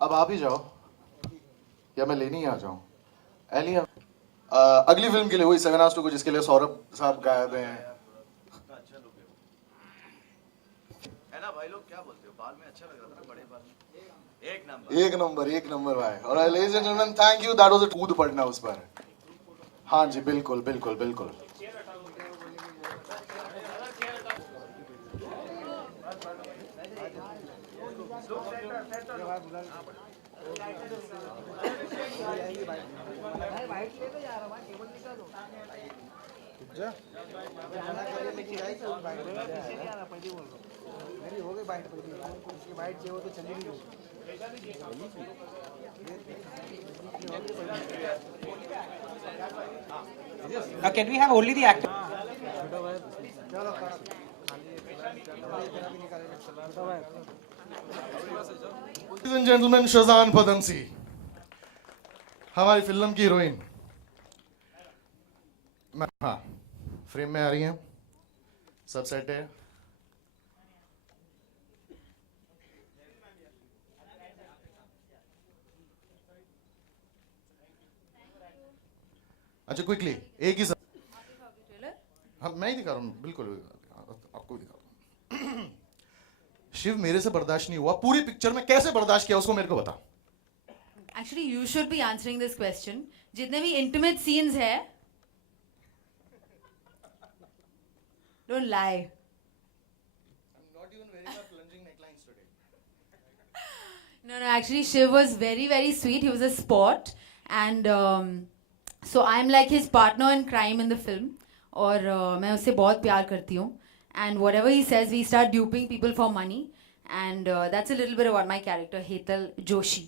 अब आप ही जाओ या मैं लेने ही आ जाऊं? एली अगली फिल्म के लिए वही 7 Hours to Go जिसके लिए सौरभ साहब गायब हैं। है ना भाई, लोग क्या बोलते हो, बाल में अच्छा लग रहा था ना, बड़े बाल में एक नंबर। एक नंबर भाई। और ladies and gentleman, thank you, that was a कूद पड़ना उस पर। हाँ जी, बिल्कुल बिल्कुल बिल्कुल। Now, can we have only the actor? Ladies and gentleman, Shazahn Padamsee, हमारी फिल्म की हीरोइन। हाँ, फ्रेम में आ रही हैं, सब सेट है। अच्छा, क्विकली एक ही सब। हाँ, मैं ही दिखा रहा हूँ, बिल्कुल आपको भी दिखा रहा हूँ। शिव, मेरे से बर्दाश्त नहीं हुआ, पूरी पिक्चर में कैसे बर्दाश्त किया उसको मेरे को बता। Actually, you should be answering this question. जितने भी intimate scenes है, don't lie. I'm not even wearing my plunging necklines today. No, actually, Shiv was very, very sweet. He was a sport, and so I'm like his partner in crime in the film. और मैं उससे बहुत प्यार करती हूँ. And whatever he says, we start duping people for money, and that's a little bit about my character, Hetal Joshi.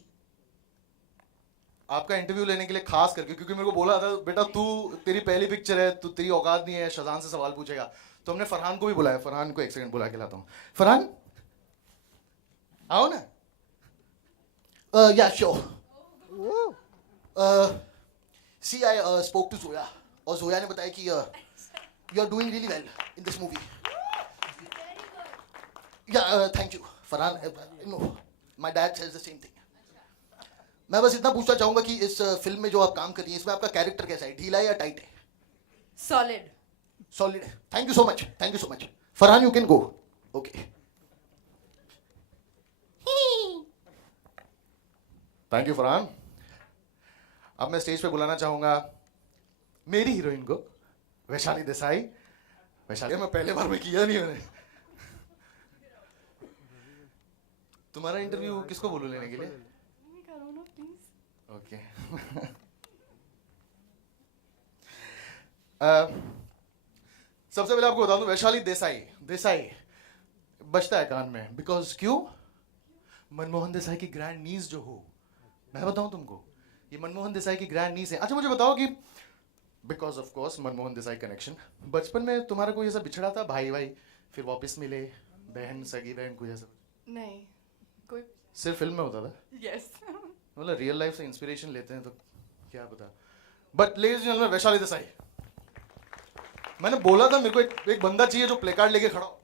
आपका interview लेने के लिए खास करके, क्योंकि मेरे को बोला था बेटा तू, तेरी पहली पिक्चर है, तू तेरी औकात नहीं है, शजान से सवाल पूछेगा, तो हमने फरहान को भी बुलाया। फरहान को एक सेकंड बुला के लाता हूँ। फरहान, आओ ना। Yeah sure. See I spoke to Zoya, और जोया ने बताया कि you are doing really well in this movie. Yeah thank you Farhan. No, my dad says the same thing. मैं बस इतना पूछना चाहूंगा कि इस फिल्म में जो आप काम कर रही हैं, इसमें आपका कैरेक्टर कैसा है, ढीला है या टाइट है? Solid. सॉलिड है। Thank you so much, thank you so much. Farhan, you can go. Okay, thank you Farhan. अब मैं स्टेज पे बुलाना चाहूंगा मेरी हीरोइन को, वैशाली देसाई। वैशाली, मैं पहले बार में किया नहीं मैंने। तुम्हारा इंटरव्यू किसको बोलूं लेने के लिए? ओके। सबसे पहले आपको बता दूं, वैशाली देसाई, देसाई बचता है कान में, बिकॉज क्यों? मनमोहन देसाई की ग्रैंड नीस जो हो, मैं बताऊं तुमको, ये मनमोहन देसाई की ग्रैंड नीस है। अच्छा, मुझे बताओ कि because of course Manmohan Desai connection, बचपन में तुम्हारा कोई ऐसा बिछड़ा था, भाई भाई फिर वापस मिले, बहन, सगी बहन, कोई ऐसा? नहीं, कोई। सिर्फ फिल्म में होता था? यस। मतलब रियल लाइफ से इंस्पिरेशन लेते हैं तो क्या पता। But ladies and gentleman, Vaishali Desai. मैंने बोला था मेरे को एक बंदा चाहिए जो प्ले कार्ड लेके खड़ा हो।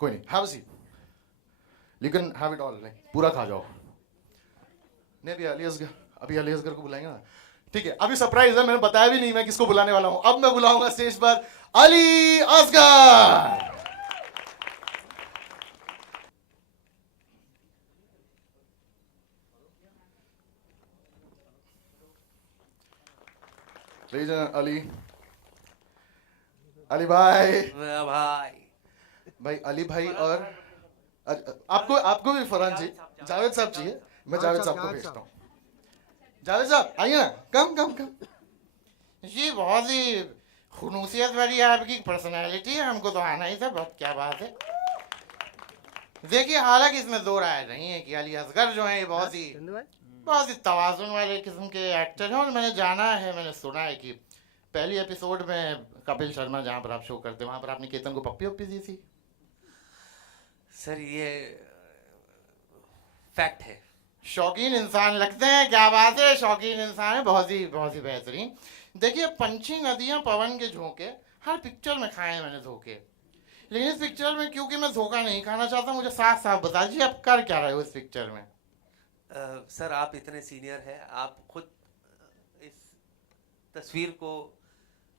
कोई नहीं, have a seat, you can have it all, पूरा खा जाओ। नहीं, अभी अली असगर को बुलाएंगे ना। ठीक है, अभी सरप्राइज है, मैंने बताया भी नहीं मैं किसको बुलाने वाला हूं। अब मैं बुलाऊंगा स्टेज पर अली असगर। अली, अली भाई, भाई अली भाई। और आपको भी फरहान जी, जावेद साहब चाहिए? मैं जावेद साहब को भेजता हूँ। जावेद साहब आइए ना, कम कम कम। जी, बहुत ही खुनूसियत वाली आपकी पर्सनैलिटी है, हमको तो आना ही था। बहुत क्या बात है। देखिए, हालांकि इसमें दो राय नहीं है कि अली असगर जो है ये बहुत ही तवाज़ुन वाले किस्म के एक्टर हैं। और मैंने जाना है, मैंने सुना है कि पहली एपिसोड में कपिल शर्मा जहाँ पर आप शो करते हैं, वहाँ पर आपने केतन को पप्पी वप्पी दी थी। सर, ये फैक्ट है। शौकीन इंसान लगते हैं, क्या बात है, शौकीन इंसान है, बहुत ही बेहतरीन। देखिए, पंछी नदियाँ पवन के झोंके, हर पिक्चर में खाए मैंने धोखे, लेकिन इस पिक्चर में क्योंकि मैं धोखा नहीं खाना चाहता, मुझे साफ साफ बता दीजिए आप कर क्या रहे हो इस पिक्चर में? सर आप इतने सीनियर हैं, आप खुद इस तस्वीर को,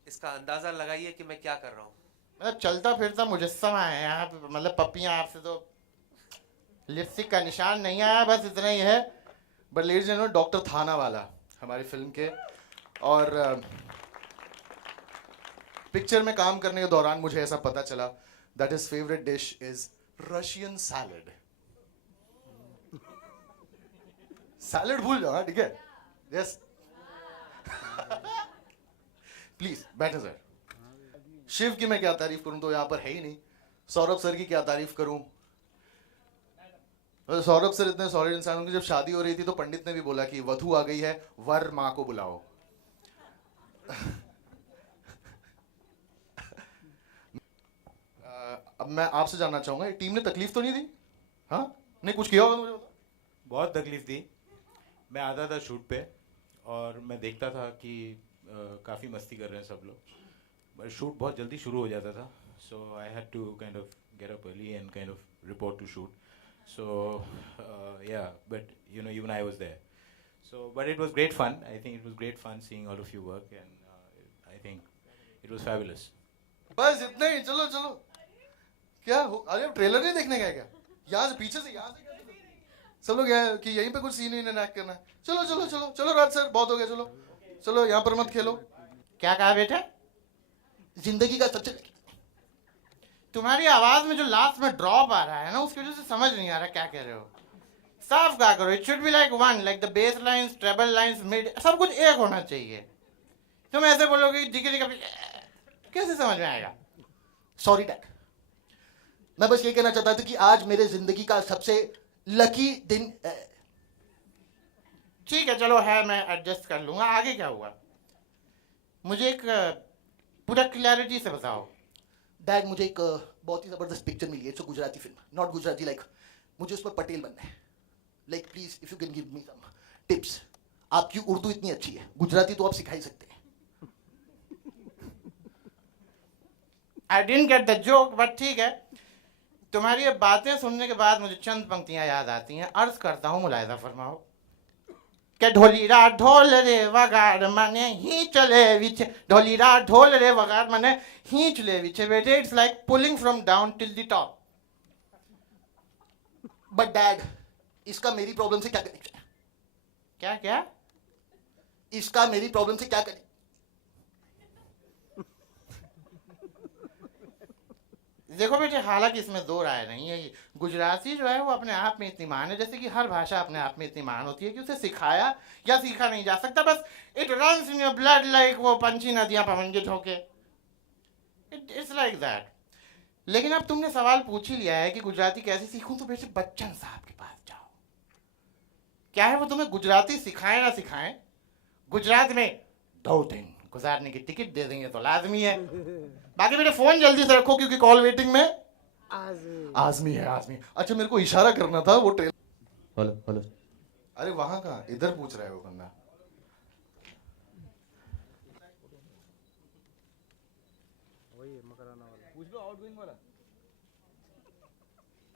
इसका अंदाजा लगाइए कि मैं क्या कर रहा हूँ। मतलब चलता फिरता मुजस्सम है यहाँ पे, मतलब पप्पियाँ आपसे तो लिपस्टिक का निशान नहीं आया, बस इतना ही है। But ladies and gentleman, doctor थाना वाला हमारी फिल्म के, और पिक्चर में काम करने के दौरान मुझे ऐसा पता चला that his favourite dish is Russian salad. Salad भूल जाओ, हाँ, ठीक है? यस। प्लीज बैठे सर। शिव की मैं क्या तारीफ करूं, तो यहां पर है ही नहीं। सौरभ सर की क्या तारीफ करूं? सौरभ सर इतने सॉलिड इंसान होंगे, जब शादी हो रही थी तो पंडित ने भी बोला कि वधू आ गई है, वर मां को बुलाओ। अब मैं आपसे जानना चाहूंगा, टीम ने तकलीफ तो नहीं दी? हाँ, नहीं कुछ किया होगा तो मुझे बताओ। बहुत तकलीफ दी। मैं आता था शूट पे और मैं देखता था कि काफ़ी मस्ती कर रहे हैं सब लोग, बट शूट बहुत जल्दी शुरू हो जाता था। So I had to kind of get up early and kind of report to shoot. So but even I was there. So but it was great fun. I think it was great fun seeing all of you work, and I think it was fabulous. बस इतना ही, चलो चलो। क्या हो, अरे trailer नहीं देखने गए क्या? यहाँ से पीछे से, यहाँ से सब लोग यहाँ कि यहीं पे कुछ सीन ही इनैक्ट करना है। चलो चलो चलो चलो राज सर, बहुत हो गया, चलो चलो यहाँ पर मत खेलो। क्या कहा बेटा? जिंदगी का सबसे, तुम्हारी आवाज में जो लास्ट में ड्रॉप आ रहा है ना, उसकी वजह से समझ नहीं आ रहा क्या कह रहे हो। साफ कहा करो, it should be like one, like the bass lines, treble lines, mid, सब कुछ एक होना चाहिए। तुम ऐसे बोलोगे दिखे कैसे समझ में आएगा? सॉरी डैड, मैं बस ये कहना चाहता था कि आज मेरे जिंदगी का सबसे लकी दिन। ठीक है चलो है, मैं एडजस्ट कर लूंगा। आगे क्या हुआ मुझे एक पूरा क्लैरिटी से बताओ। डैड, मुझे एक बहुत ही जबरदस्त पिक्चर मिली है। It's Gujarati film, not Gujarati like, मुझे उस पर पटेल बनना है। Like please if you can give me some tips. आपकी उर्दू इतनी अच्छी है, गुजराती तो आप सिखा ही सकते हैं। I didn't get the joke, but ठीक है। तुम्हारी ये बातें सुनने के बाद मुझे चंद पंक्तियां याद आती हैं। अर्ज करता हूं, मुलायजा फरमाओ। के ढोलीरा ढोल रे वगाड़ मने ही चले विचे, ढोलीरा ढोल रे वगाड़ मने ही चले विचे बेटे। It's like pulling from down till the top. But dad, इसका मेरी प्रॉब्लम से क्या कनेक्शन है? क्या क्या? इसका मेरी प्रॉब्लम से क्या कनेक्शन? देखो बेटे, हालांकि इसमें दो राय नहीं है। गुजराती जो है वो अपने आप में इतनी महान है, जैसे कि हर भाषा अपने आप में इतनी महान होती है कि उसे सिखाया या सीखा नहीं जा सकता। बस it runs in your blood like वो पंछी नदियां पवन के झोंके। It's like that. लेकिन अब तुमने सवाल पूछ ही लिया है कि गुजराती कैसे सीखूं, तो बेटे बच्चन साहब के पास जाओ। क्या है वो तुम्हें गुजराती सिखाएं ना सिखाएं, गुजरात में 2 दिन गुजारने की टिकट दे देंगे तो लाजमी है। बाकी मेरे फोन जल्दी से रखो क्योंकि कॉल वेटिंग में। आजमी है, आजमी। अच्छा मेरे को इशारा करना था, वो ट्रेल। Hello hello. अरे वहां कहाँ, इधर पूछ रहा है वो बंदा। पूछ लो आउटगोइंग वाला।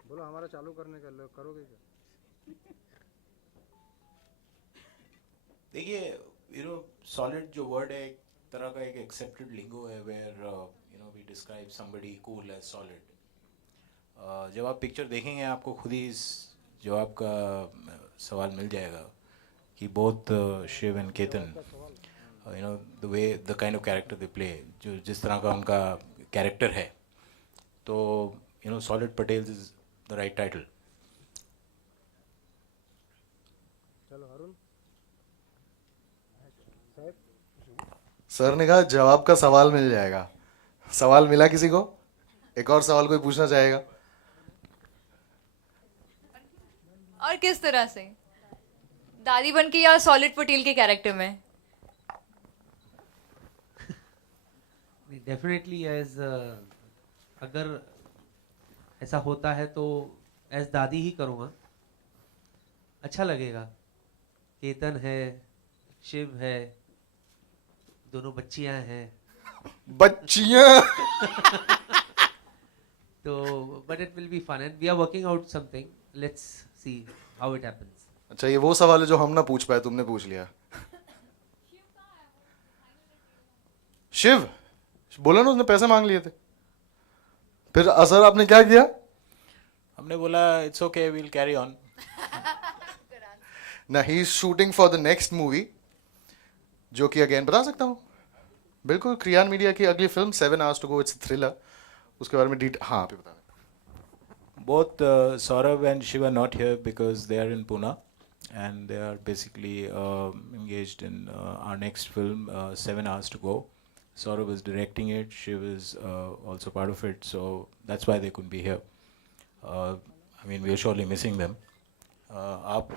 बोलो हमारा चालू करने का करोगे क्या? देखिए सॉलिड जो वर्ड है एक तरह का एक एक्सेप्टेड लिंगो है, where we describe somebody cool as solid. जब आप पिक्चर देखेंगे आपको खुद ही इस जवाब का सवाल मिल जाएगा कि both Shiv and Ketan, the way the kind of character they play, जो जिस तरह का उनका कैरेक्टर है, तो solid Patel is the right title. चलो अरुण सर ने कहा जवाब का सवाल मिल जाएगा। सवाल मिला किसी को? एक और सवाल कोई पूछना चाहेगा? और किस तरह से दादी बन के या सॉलिड पटेल के कैरेक्टर में? डेफिनेटली एज अगर ऐसा होता है तो एज दादी ही करूँगा, अच्छा लगेगा। केतन है, शिव है, दोनों बच्चियां हैं। बच्चियां तो but it will be fun and we are working out something. Let's see how it happens. अच्छा, ये वो सवाल है जो हम ना पूछ पाए, तुमने पूछ लिया। शिव बोला ना, उसने पैसे मांग लिए थे, फिर असर आपने क्या किया? हमने बोला it's okay, we'll carry on. ना ही is shooting for the next movie, जो कि अगेन बता सकता हूँ, बिल्कुल क्रियान मीडिया की अगली film 7 Hours to Go, it's thriller, उसके बारे में हाँ आप ही बता। Both Saurabh and Shiv are not here because they are in Pune and they are basically engaged in our next film, 7 Hours to Go. Saurabh is directing it, Shiv is also part of it, so that's why they couldn't be here. I mean, we are surely missing them. आप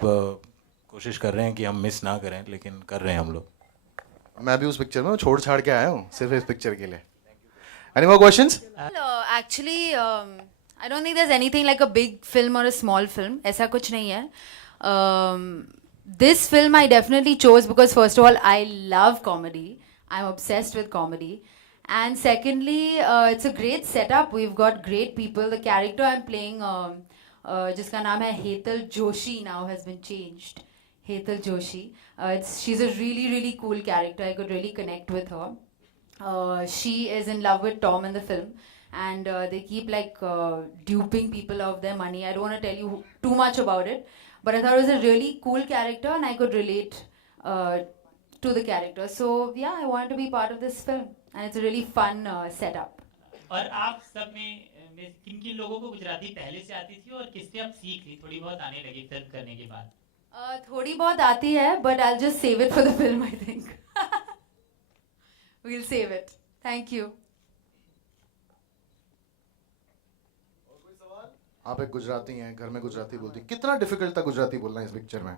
कोशिश कर रहे हैं कि हम miss ना करें, लेकिन कर रहे हैं हम लोग। मैं भी उस पिक्चर में छोड़ छाड़ के आया हूँ सिर्फ इस पिक्चर के लिए। Any more questions? Actually, I don't think there's anything like a big film or a small film. ऐसा कुछ नहीं है. This film I definitely chose because first of all I love comedy. I'm obsessed with comedy. And secondly, it's a great setup. We've got great people. The character I'm playing, जिसका नाम है Hetal Joshi, now has been changed. Hetal Joshi. She's a really, really cool character. I could really connect with her. She is in love with Tom in the film, and they keep like duping people of their money. I don't want to tell you too much about it, but I thought it was a really cool character, and I could relate to the character. So yeah, I wanted to be part of this film, and it's a really fun setup. और आप सब में किन किन लोगों को गुजराती पहले से आती थी और किससे आप सीख ली, थोड़ी बहुत आने लगी फिल्म करने के बाद? थोड़ी बहुत आती है, but I'll just save it for the film, I think. We'll save it. Thank you. आप एक गुजराती हैं, घर में गुजराती बोलती, कितना डिफिकल्ट था गुजराती बोलना इस पिक्चर में?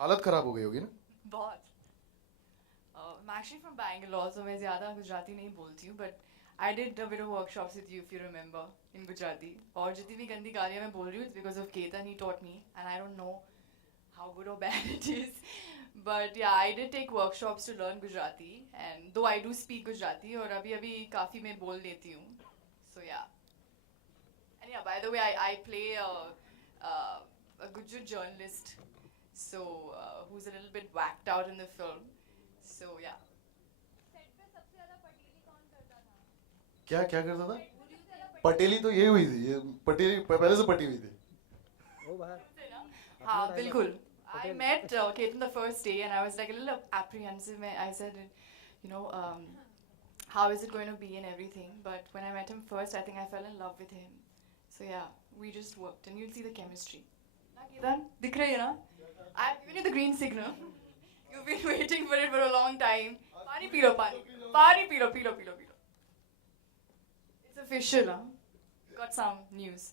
हालत खराब हो गई होगी ना? बहुत। I'm actually from Bangalore, so मैं ज़्यादा गुजराती नहीं बोलती हूँ, but I did a bit of workshops with you if you remember in Gujarati. और जितनी भी गंदी गालियाँ मैं बोल रही हूँ, it's because of Ketan. He taught me, and I don't know how good or bad it is. But yeah, I did take workshops to learn Gujarati, and though I do speak Gujarati, और अभी काफ़ी मैं बोल लेती हूँ. So yeah. And yeah, by the way, I play a Gujar journalist, so who's a little bit whacked out in the film. So yeah. क्या क्या करता था? पटेली तो ये हुई थी, ये पटेली पहले से पटी हुई थी। हाँ बिल्कुल। I met Ketan the first day, and I was like a little apprehensive. I said, you know, how is it going to be and everything. But when I met him first, I think I fell in love with him. So yeah, we just worked, and you'll see the chemistry. Na Ketan, dikh rahi hai na? I've given you the green signal. You've been waiting for it for a long time. Pani pee lo, pani. Pani pee lo, pee lo, pee lo, pee lo. It's official, huh? Got some news.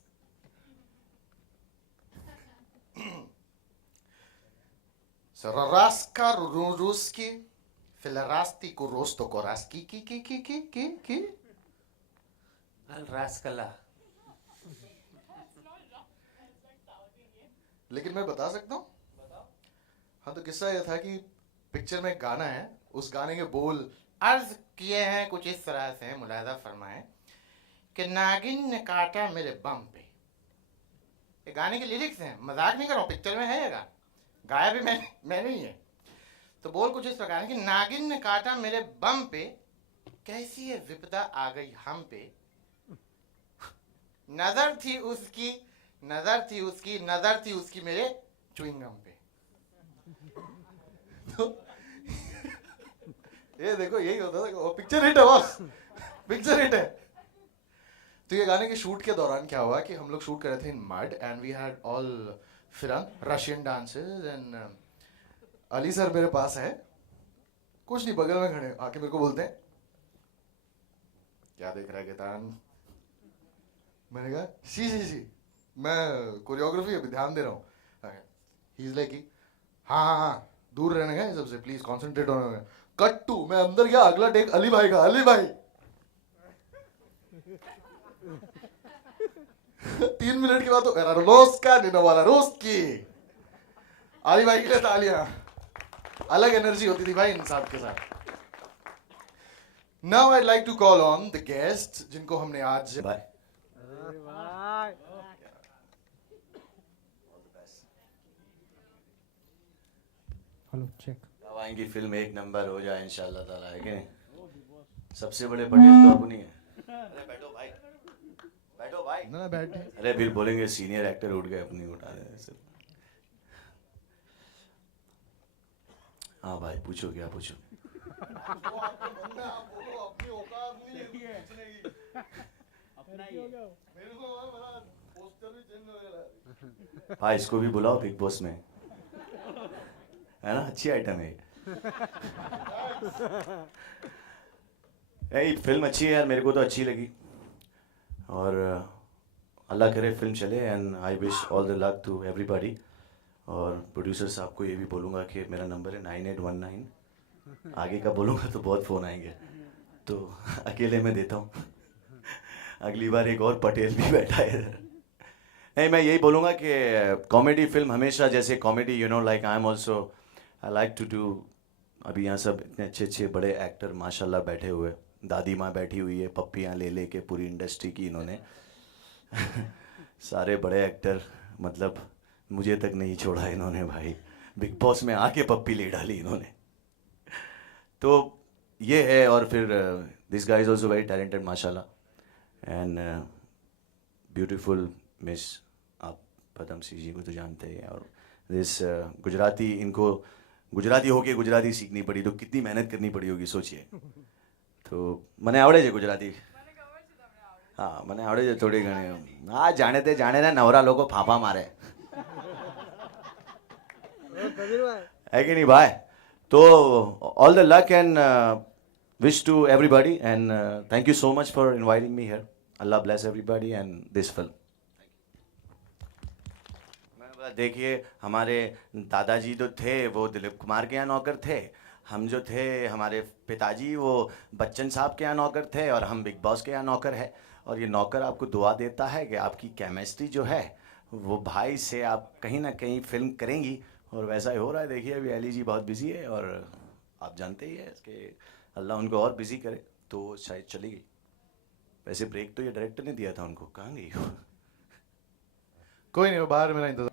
Raska ruski, filarasti kurosto koraski ki. रास्कला। लेकिन मैं बता सकता हूँ? हाँ, तो किस्सा ये था कि पिक्चर में एक गाना है, उस गाने के बोल अर्ज किए हैं कुछ इस तरह से, मुलाहिजा फरमाएं कि नागिन ने काटा मेरे बम पे। ये गाने के लिरिक्स हैं, मजाक नहीं कर रहा हूँ, पिक्चर में है ये गाना, गाया भी मैंने ही है। तो बोल कुछ इस प्रकार है कि नागिन ने काटा मेरे बम पे, कैसी है विपदा आ गई हम पे, नजर थी उसकी मेरे च्युइंगम पे। तो ये देखो, यही होता था, पिक्चर हिट है बॉस, पिक्चर हिट है। तो ये गाने के शूट के दौरान क्या हुआ कि हम लोग शूट कर रहे थे in mud, and we had all foreign Russian dances, and Ali sir मेरे पास है, कुछ नहीं, बगल में खड़े, आके मेरे को बोलते हैं क्या देख रहा है केतान? मैंने कहा शी मैं कोरियोग्राफी अभी ध्यान दे रहा हूँ। ही इज लाइक हाँ दूर रहने का सबसे, प्लीज कॉन्सेंट्रेट होने का। कट टू, मैं अंदर गया, अगला टेक अली भाई का, अली भाई 3 मिनट के बाद तो रोस्का निनो वाला रोस्ट की, अली भाई के लिए तालियां। अलग एनर्जी होती थी भाई इन साहब के साथ। Now I like to call on the guest जिनको हमने आज बाय हेलो चेक अब आएंगी फिल्म एक नंबर हो जाए इंशाल्लाह ताला, है कि नहीं? सबसे बड़े पटेल तो अब नहीं है। अरे बैठो भाई, बैठो भाई। ना बैठ। अरे फिर बोलेंगे सीनियर एक्टर उठ गए, अपनी उठा रहे। हाँ भाई पूछो, क्या पूछो? भाई इसको भी बुलाओ बिग बॉस में, है ना? अच्छी आइटम है ये फिल्म अच्छी है यार, मेरे को तो अच्छी लगी और अल्लाह करे फिल्म चले and I wish all the luck to everybody. और प्रोड्यूसर साहब को ये भी बोलूँगा कि मेरा नंबर है 9819, आगे का बोलूँगा तो बहुत फ़ोन आएंगे, तो अकेले मैं देता हूँ। अगली बार एक और पटेल भी बैठा है इधर। नहीं, मैं यही बोलूँगा कि कॉमेडी फिल्म हमेशा, जैसे comedy you know like I am also I like to do. अभी यहाँ सब इतने अच्छे अच्छे बड़े एक्टर माशाल्लाह बैठे हुए, दादी माँ बैठी हुई है, पप्पियाँ ले लेके पूरी इंडस्ट्री की इन्होंने सारे बड़े एक्टर, मतलब मुझे तक नहीं छोड़ा इन्होंने भाई, बिग बॉस में आके पप्पी ले डाली इन्होंने। तो ये है, और फिर this guy is also very talented माशाल्लाह एंड ब्यूटीफुल मिस, आप पदम सिंह जी को तो जानते हैं। और दिस गुजराती, इनको गुजराती होके गुजराती सीखनी पड़ी तो कितनी मेहनत करनी पड़ी होगी सोचिए। तो મને આવડે છે ગુજરાતી, હા મને આવડે છે થોડી ઘણી। હા જાણે તે જાણે ને નવરા લોકો ફાંફા મારે, है कि नहीं भाई? तो all the luck and wish to everybody and thank you so much for inviting me here. Allah bless everybody and this film. देखिए हमारे दादाजी तो थे वो दिलीप कुमार के यहाँ नौकर थे, हम जो थे हमारे पिताजी वो बच्चन साहब के यहाँ नौकर थे, और हम बिग बॉस के यहाँ नौकर है। और ये नौकर आपको दुआ देता है कि आपकी केमिस्ट्री जो है वो भाई से आप कहीं ना कहीं फिल्म करेंगी, और वैसा ही हो रहा है। देखिए अभी एली जी बहुत बिजी है और आप जानते ही है कि अल्लाह उनको और बिजी करे, तो शायद चली गई। वैसे ब्रेक तो ये डायरेक्टर ने दिया था उनको, कहाँ गई हो? कोई नहीं, वो बाहर मेरा इंतजार।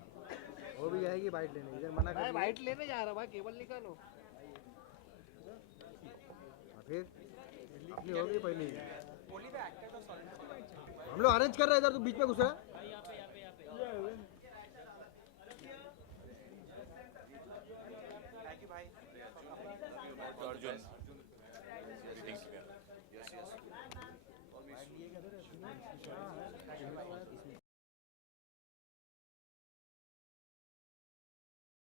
वो भी आएगी बाइट लेने, इधर मना कर। बाइट लेने जा रहा भाई, केबल निकालो। फिर अपनी होगी पहले, हम लोग अरेंज कर रहे हैं, इधर तो बीच में घुस रहा है। अर्जुन